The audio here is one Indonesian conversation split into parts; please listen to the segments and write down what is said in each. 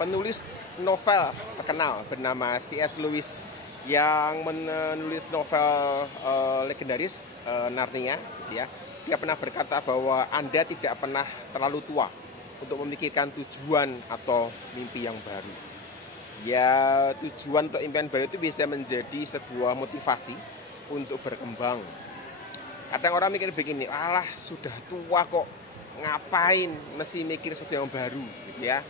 penulis novel terkenal bernama C.S. Lewis yang menulis novel legendaris Narnia, gitu ya. Dia pernah berkata bahwa Anda tidak pernah terlalu tua untuk memikirkan tujuan atau mimpi yang baru. Ya, tujuan untuk impian baru itu bisa menjadi sebuah motivasi untuk berkembang. Kadang orang mikir begini, alah sudah tua kok, ngapain mesti mikir sesuatu yang baru, gitu ya.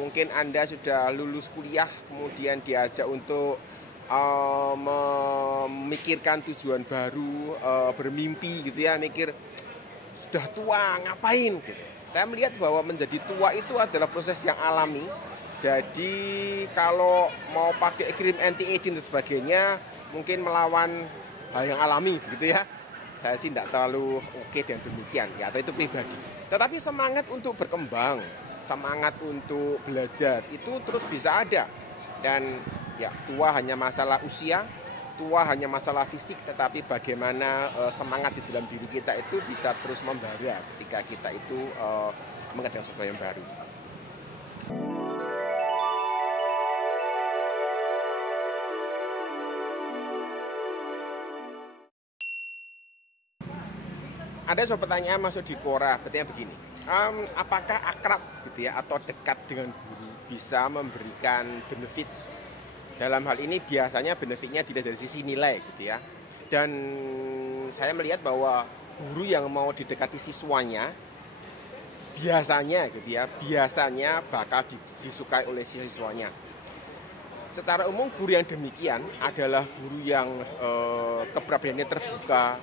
Mungkin Anda sudah lulus kuliah, kemudian diajak untuk memikirkan tujuan baru, bermimpi, gitu ya, mikir sudah tua, ngapain, gitu. Saya melihat bahwa menjadi tua itu adalah proses yang alami. Jadi kalau mau pakai krim anti-aging dan sebagainya, mungkin melawan hal yang alami, gitu ya. Saya sih tidak terlalu oke dengan demikian, ya, atau itu pribadi. Tetapi semangat untuk berkembang, semangat untuk belajar itu terus bisa ada. Dan ya, tua hanya masalah usia, tua hanya masalah fisik, tetapi bagaimana semangat di dalam diri kita itu bisa terus membara ketika kita itu mengerjakan sesuatu yang baru. Ada sebuah pertanyaan masuk di Quora, bertanya begini, apakah akrab gitu ya atau dekat dengan guru bisa memberikan benefit? Dalam hal ini biasanya benefitnya tidak dari sisi nilai, gitu ya. Dan saya melihat bahwa guru yang mau didekati siswanya biasanya, gitu ya, biasanya bakal disukai oleh siswanya. Secara umum guru yang demikian adalah guru yang kepribadiannya terbuka.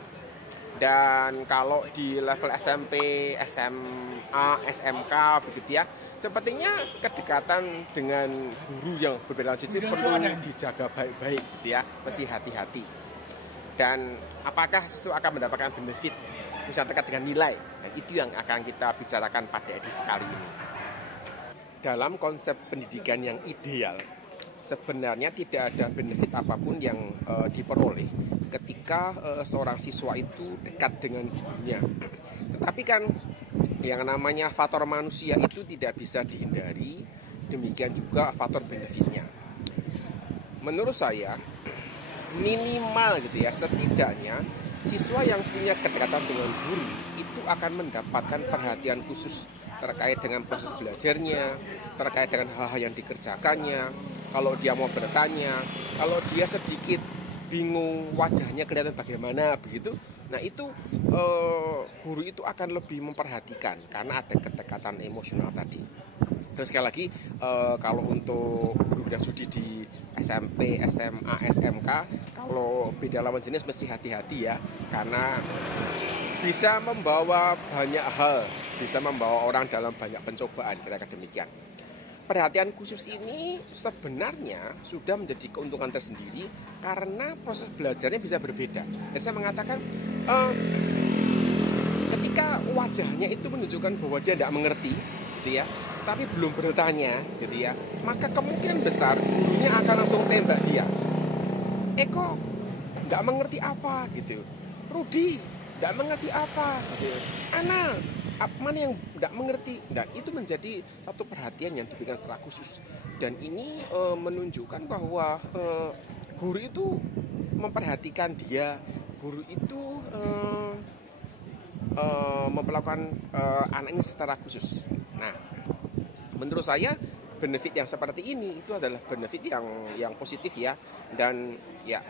Dan kalau di level SMP, SMA, SMK begitu ya, sepertinya kedekatan dengan guru yang berbeda jenis perlu dijaga baik-baik, gitu ya, mesti hati-hati. Dan apakah itu akan mendapatkan benefit misalnya terkait dengan nilai? Nah, itu yang akan kita bicarakan pada edisi kali ini. Dalam konsep pendidikan yang ideal, sebenarnya tidak ada benefit apapun yang diperoleh ketika seorang siswa itu dekat dengan gurunya. Tetapi kan yang namanya faktor manusia itu tidak bisa dihindari, demikian juga faktor benefitnya. Menurut saya minimal, gitu ya, setidaknya siswa yang punya kedekatan dengan guru itu akan mendapatkan perhatian khusus terkait dengan proses belajarnya, terkait dengan hal-hal yang dikerjakannya. Kalau dia mau bertanya, kalau dia sedikit bingung, wajahnya kelihatan bagaimana begitu, nah itu guru itu akan lebih memperhatikan karena ada kedekatan emosional tadi. Dan sekali lagi, kalau untuk guru yang studi di SMP, SMA, SMK, kalau beda lawan jenis mesti hati-hati ya, karena bisa membawa banyak hal, bisa membawa orang dalam banyak pencobaan, kira-kira demikian. Perhatian khusus ini sebenarnya sudah menjadi keuntungan tersendiri karena proses belajarnya bisa berbeda. Dan saya mengatakan ketika wajahnya itu menunjukkan bahwa dia tidak mengerti, gitu ya, tapi belum bertanya, gitu ya, maka kemungkinan besar gurunya akan langsung tembak dia. Eko tidak mengerti apa, gitu. Rudi tidak mengerti apa, gitu. Ana mana yang tidak mengerti. Nah, itu menjadi satu perhatian yang diberikan secara khusus. Dan ini menunjukkan bahwa guru itu memperhatikan dia, guru itu memperlakukan anaknya secara khusus. Nah, menurut saya benefit yang seperti ini itu adalah benefit yang positif ya. Dan ya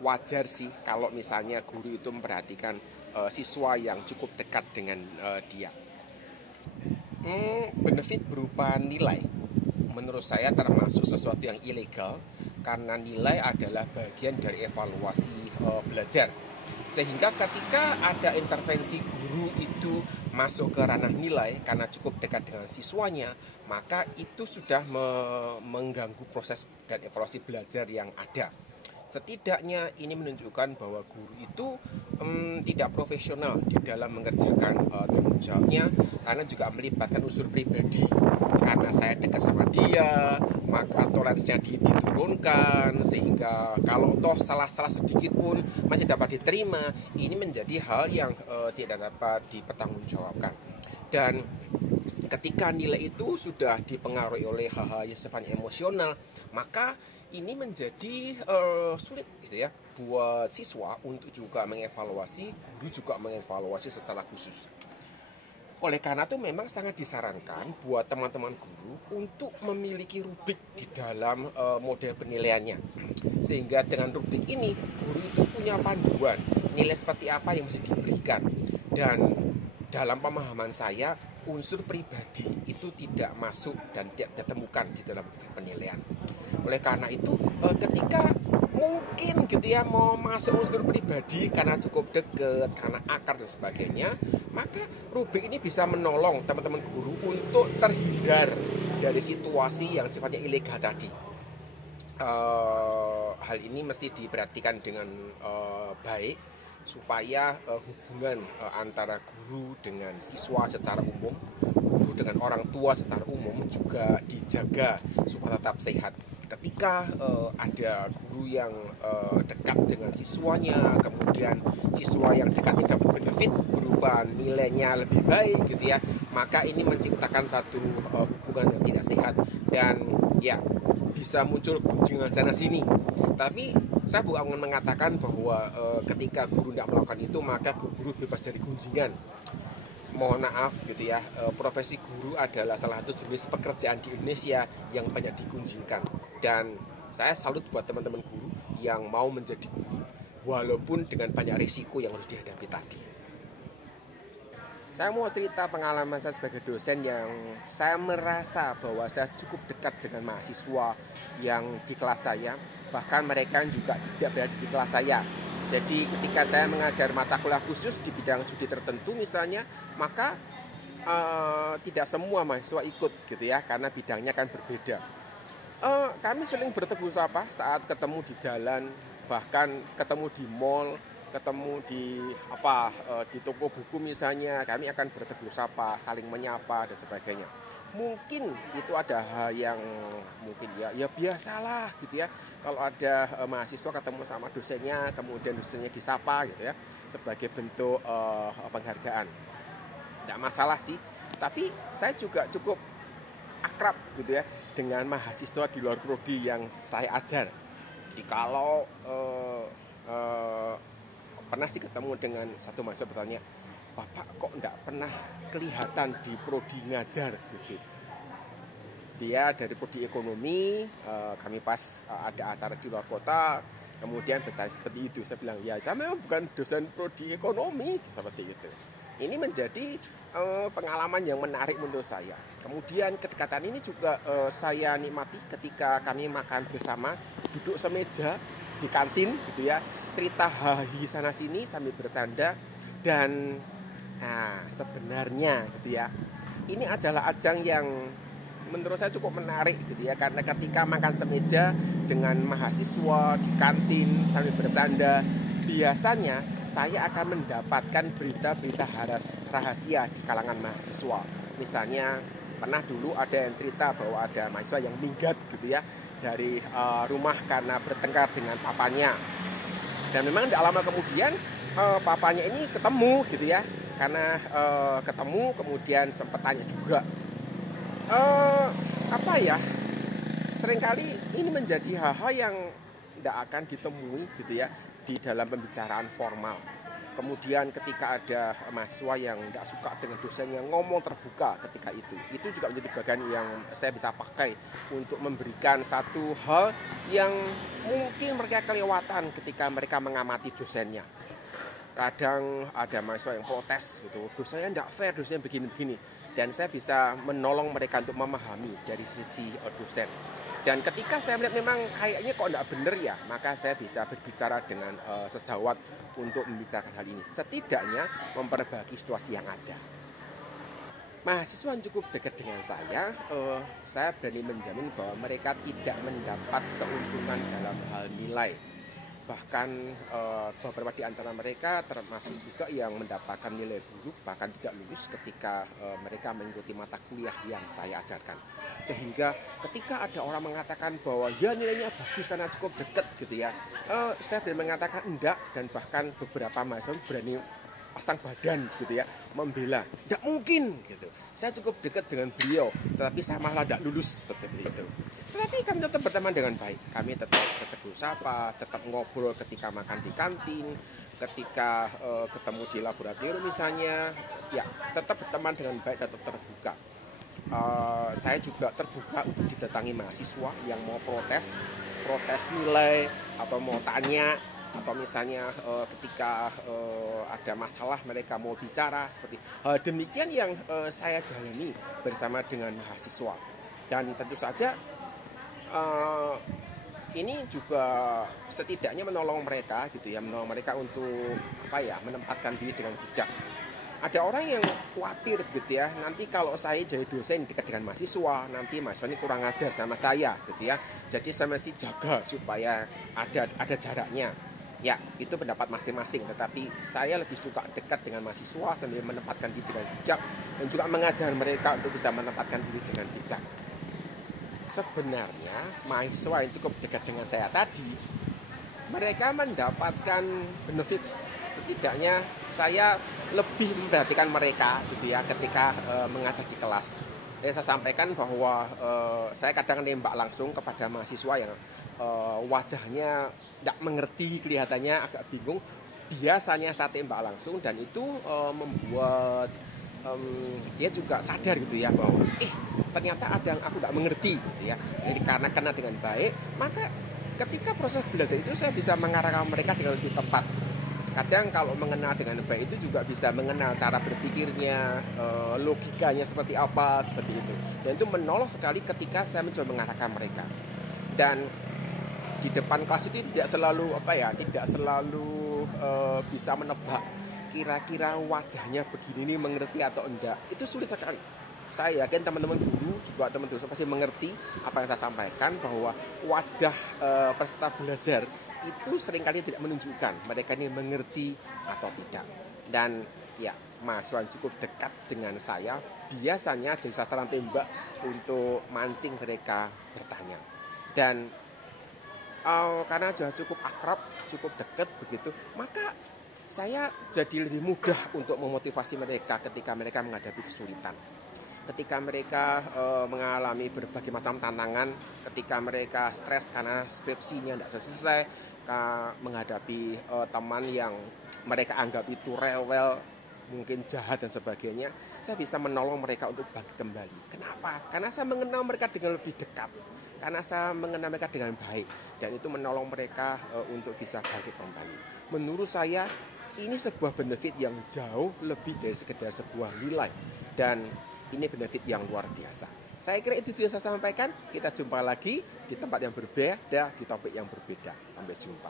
wajar sih kalau misalnya guru itu memperhatikan siswa yang cukup dekat dengan dia. Benefit berupa nilai menurut saya termasuk sesuatu yang ilegal, karena nilai adalah bagian dari evaluasi belajar. Sehingga ketika ada intervensi guru itu masuk ke ranah nilai karena cukup dekat dengan siswanya, maka itu sudah mengganggu proses dan evaluasi belajar yang ada. Setidaknya ini menunjukkan bahwa guru itu tidak profesional di dalam mengerjakan tanggung jawabnya, karena juga melibatkan unsur pribadi. Karena saya dekat sama dia, maka toleransinya diturunkan, sehingga kalau toh salah-salah sedikit pun masih dapat diterima. Ini menjadi hal yang tidak dapat dipertanggungjawabkan. Dan ketika nilai itu sudah dipengaruhi oleh hal-hal yang sifatnya emosional, maka ini menjadi sulit gitu ya buat siswa untuk juga mengevaluasi, guru juga mengevaluasi secara khusus. Oleh karena itu memang sangat disarankan buat teman-teman guru untuk memiliki rubrik di dalam model penilaiannya. Sehingga dengan rubrik ini, guru itu punya panduan nilai seperti apa yang mesti diberikan. Dan dalam pemahaman saya, unsur pribadi itu tidak masuk dan tidak ditemukan di dalam penilaian. Oleh karena itu, ketika mungkin gitu ya mau masuk unsur pribadi karena cukup dekat, karena akar dan sebagainya, maka rubrik ini bisa menolong teman-teman guru untuk terhindar dari situasi yang sifatnya ilegal tadi. Hal ini mesti diperhatikan dengan baik supaya hubungan antara guru dengan siswa secara umum, guru dengan orang tua secara umum juga dijaga supaya tetap sehat. Ketika ada guru yang dekat dengan siswanya, kemudian siswa yang dekat tidak berbenefit berupa nilainya lebih baik gitu ya, maka ini menciptakan satu hubungan yang tidak sehat dan ya bisa muncul gunjingan sana sini. Tapi saya bukan mengatakan bahwa ketika guru tidak melakukan itu maka guru bebas dari gunjingan. Mohon maaf gitu ya, profesi guru adalah salah satu jenis pekerjaan di Indonesia yang banyak digunjingkan. Dan saya salut buat teman-teman guru yang mau menjadi guru walaupun dengan banyak risiko yang harus dihadapi tadi. Saya mau cerita pengalaman saya sebagai dosen yang saya merasa bahwa saya cukup dekat dengan mahasiswa yang di kelas saya, bahkan mereka juga tidak berada di kelas saya. Jadi ketika saya mengajar mata kuliah khusus di bidang studi tertentu misalnya, maka tidak semua mahasiswa ikut gitu ya, karena bidangnya kan berbeda. Kami sering bertegur sapa saat ketemu di jalan, bahkan ketemu di mall, ketemu di toko buku misalnya, kami akan bertegur sapa, saling menyapa dan sebagainya. Mungkin itu ada hal yang mungkin ya biasalah gitu ya, kalau ada mahasiswa ketemu sama dosennya, kemudian dosennya disapa gitu ya, sebagai bentuk penghargaan. Tidak masalah sih, tapi saya juga cukup akrab gitu ya dengan mahasiswa di luar prodi yang saya ajar. Jadi kalau pernah sih ketemu dengan satu mahasiswa bertanya, "Bapak kok enggak pernah kelihatan di prodi ngajar?" gitu. Dia dari prodi ekonomi, kami pas ada acara di luar kota, kemudian bertanya seperti itu. Saya bilang, ya saya memang bukan dosen prodi ekonomi, seperti itu. Ini menjadi pengalaman yang menarik menurut saya. Kemudian kedekatan ini juga saya nikmati ketika kami makan bersama, duduk semeja di kantin gitu ya, cerita hahi sana sini sambil bercanda. Dan sebenarnya gitu ya, ini adalah ajang yang menurut saya cukup menarik gitu ya, karena ketika makan semeja dengan mahasiswa di kantin sambil bercanda, biasanya saya akan mendapatkan berita-berita rahasia di kalangan mahasiswa. Misalnya pernah dulu ada yang cerita bahwa ada mahasiswa yang minggat gitu ya dari rumah karena bertengkar dengan papanya. Dan memang tidak lama kemudian papanya ini ketemu gitu ya, karena ketemu kemudian sempat tanya juga. Seringkali ini menjadi hal-hal yang tidak akan ditemui gitu ya di dalam pembicaraan formal. Kemudian ketika ada mahasiswa yang tidak suka dengan dosen yang ngomong terbuka ketika itu juga menjadi bagian yang saya bisa pakai untuk memberikan satu hal yang mungkin mereka kelewatan ketika mereka mengamati dosennya. Kadang ada mahasiswa yang protes gitu, dosennya tidak fair, dosennya begini-begini. Dan saya bisa menolong mereka untuk memahami dari sisi dosen. Dan ketika saya melihat memang kayaknya kok tidak benar ya, maka saya bisa berbicara dengan sejawat untuk membicarakan hal ini. Setidaknya memperbaiki situasi yang ada. Mahasiswa yang cukup dekat dengan saya berani menjamin bahwa mereka tidak mendapat keuntungan dalam hal nilai. Bahkan beberapa di antara mereka termasuk juga yang mendapatkan nilai buruk, bahkan tidak lulus ketika mereka mengikuti mata kuliah yang saya ajarkan. Sehingga ketika ada orang mengatakan bahwa ya nilainya bagus karena cukup dekat gitu ya, saya berani mengatakan enggak, dan bahkan beberapa mahasiswa berani pasang badan gitu ya, membela. Tidak mungkin gitu. Saya cukup dekat dengan beliau, tetapi saya malah tidak lulus seperti itu. Tetapi kami tetap berteman dengan baik. Kami tetap bertegur sapa, tetap ngobrol ketika makan di kantin, ketika ketemu di laboratorium misalnya, ya tetap berteman dengan baik, tetap terbuka. Saya juga terbuka untuk didatangi mahasiswa yang mau protes nilai atau mau tanya, atau misalnya ketika ada masalah mereka mau bicara, seperti demikian yang saya jalani bersama dengan mahasiswa. Dan tentu saja ini juga setidaknya menolong mereka gitu ya, menolong mereka untuk menempatkan diri dengan bijak. Ada orang yang khawatir gitu ya, nanti kalau saya jadi dosen dekat dengan mahasiswa, nanti mahasiswa ini kurang ajar sama saya gitu ya. Jadi saya mesti jaga supaya ada jaraknya. Ya, itu pendapat masing-masing, tetapi saya lebih suka dekat dengan mahasiswa sambil menempatkan diri dengan bijak dan juga mengajar mereka untuk bisa menempatkan diri dengan bijak. Sebenarnya mahasiswa yang cukup dekat dengan saya tadi, mereka mendapatkan benefit. Setidaknya saya lebih memperhatikan mereka gitu ya ketika mengajar di kelas. Jadi saya sampaikan bahwa saya kadang nembak langsung kepada mahasiswa yang wajahnya tidak mengerti, kelihatannya agak bingung. Biasanya saya tembak langsung, dan itu membuat dia juga sadar gitu ya bahwa ternyata ada yang aku tidak mengerti gitu ya. Jadi karena kena dengan baik, maka ketika proses belajar itu saya bisa mengarahkan mereka dengan lebih tepat. Kadang kalau mengenal dengan baik itu juga bisa mengenal cara berpikirnya, logikanya seperti apa, seperti itu. Dan itu menolong sekali ketika saya mencoba mengarahkan mereka. Dan di depan kelas itu tidak selalu bisa menebak kira-kira wajahnya begini nih mengerti atau enggak. Itu sulit sekali. Saya yakin teman-teman guru juga teman-teman pasti mengerti apa yang saya sampaikan, bahwa wajah peserta belajar itu seringkali tidak menunjukkan mereka ini mengerti atau tidak. Dan ya, mahasiswa yang cukup dekat dengan saya biasanya jadi sasaran tembak untuk mancing mereka bertanya. Dan karena sudah cukup akrab, cukup dekat begitu, maka saya jadi lebih mudah untuk memotivasi mereka ketika mereka menghadapi kesulitan. Ketika mereka mengalami berbagai macam tantangan, ketika mereka stres karena skripsinya tidak selesai, menghadapi teman yang mereka anggap itu rewel, mungkin jahat dan sebagainya, saya bisa menolong mereka untuk bangkit kembali. Kenapa? Karena saya mengenal mereka dengan lebih dekat, karena saya mengenal mereka dengan baik, dan itu menolong mereka untuk bisa bangkit kembali. Menurut saya ini sebuah benefit yang jauh lebih dari sekedar sebuah nilai, dan ini benefit yang luar biasa. Saya kira itu yang saya sampaikan. Kita jumpa lagi di tempat yang berbeda, di topik yang berbeda. Sampai jumpa.